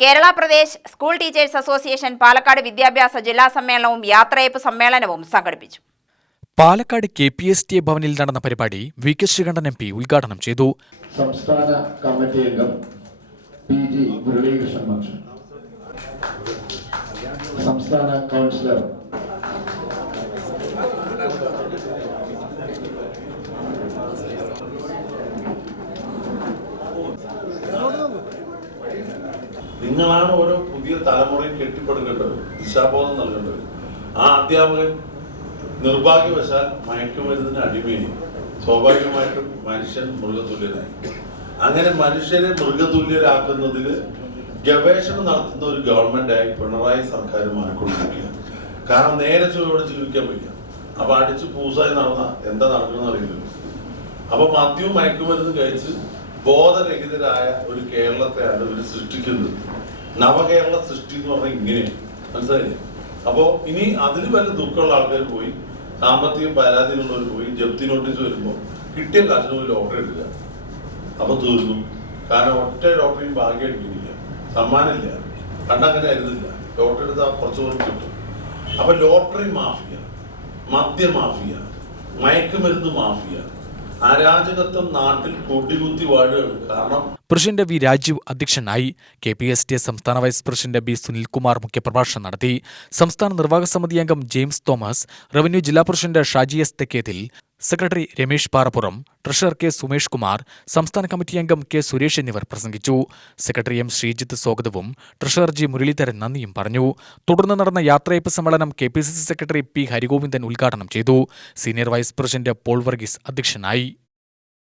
Kerala Pradesh school teachers association Palakkad വിദ്യാഭ്യാസ ജില്ലാ സമ്മേളനവും യാത്രയയപ്പ് സമ്മേളനവും സംഘടിപ്പിച്ചു. പാലക്കാട് KPSTA ഭവനിൽ നടന്ന പരിപാടി VK ശ്രീകണ്ഠൻ MP ഉദ്ഘാടനം ചെയ്തു. സംസ്ഥാന കമ്മിറ്റി അംഗം PG മുരളീകൃഷ്ണൻ മാസ്റ്റർ, സംസ്ഥാന കൗൺസിലർ നിങ്ങളാണ് ഓരോ പുതിയ തലമുറയും കെട്ടിപ്പടുക്കേണ്ടത്, ദിശാബോധം നൽകേണ്ടത്. ആ അധ്യാപകൻ നിർഭാഗ്യവശാൽ മയക്കുമരുന്നിന് അടിമയായി. സ്വാഭാവികമായിട്ടും മനുഷ്യൻ മൃഗതുല്യനായി. അങ്ങനെ മനുഷ്യരെ മൃഗതുല്യരാക്കുന്നതിൽ ഗവേഷണം നടത്തുന്ന ഒരു ഗവൺമെന്റായി പിണറായി സർക്കാർ മാറിക്കൊണ്ടിരിക്കുക. കാരണം നേരെ ചുവടെ ജീവിക്കാൻ വയ്യ. അപ്പൊ അടിച്ച് പൂസായി നടന്ന എന്താ നടക്കണമെന്ന് അറിയില്ലല്ലോ. അപ്പൊ മദ്യവും മയക്കുമരുന്നും കഴിച്ച് ബോധരഹിതരായ ഒരു കേരളത്തെയാണ് ഇവർ സൃഷ്ടിക്കുന്നത്. നവകേരള സൃഷ്ടി എന്ന് പറഞ്ഞാൽ ഇങ്ങനെയാണ്, മനസ്സിലായില്ലേ? അപ്പോ ഇനി അതിൽ വല്ല ദുഃഖമുള്ള ആൾക്കാർ പോയി, സാമ്പത്തിക പരാതിയിലുള്ളവർ പോയി ജപ്തി നോട്ടീസ് വരുമ്പോൾ കിട്ടിയ കാശിന് പോയി ലോട്ടറി എടുക്കുക. അപ്പൊ തീർന്നു. കാരണം ഒറ്റ ലോട്ടറിയും ഭാഗ്യമായിട്ടില്ല, സമ്മാനമില്ല. പണ്ടങ്ങനെ ആയിരുന്നില്ല, ലോട്ടറി എടുത്താൽ കുറച്ച് പേർക്ക് കിട്ടും. അപ്പൊ ലോട്ടറി മാഫിയ, മദ്യ മാഫിയ, മയക്കുമരുന്ന് മാഫിയ, അരാജകത്വം നാട്ടിൽ കൊടികുത്തി വാഴുകയാണ്. കാരണം പ്രസിഡന്റ് V രാജീവ് അധ്യക്ഷനായി. KPSTA സംസ്ഥാന വൈസ് പ്രസിഡന്റ് B സുനിൽകുമാർ മുഖ്യപ്രഭാഷണം നടത്തി. സംസ്ഥാന നിർവാഹക സമിതി അംഗം ജെയിംസ് തോമസ്, റവന്യൂ ജില്ലാ president Shaji S Thekkethil, secretary Ramesh Parappuram, treasurer K Sumesh Kumar, സംസ്ഥാന കമ്മിറ്റി അംഗം K സുരേഷ് എന്നിവർ പ്രസംഗിച്ചു. സെക്രട്ടറി M ശ്രീജിത്ത് സ്വാഗതവും ട്രഷറർ G മുരളീധരൻ നന്ദിയും പറഞ്ഞു. തുടർന്ന് നടന്ന യാത്രയയപ്പ് സമ്മേളനം KPCC സെക്രട്ടറി P ഹരിഗോവിന്ദൻ ഉദ്ഘാടനം ചെയ്തു. Senior vice president Paul Varghese അധ്യക്ഷനായി.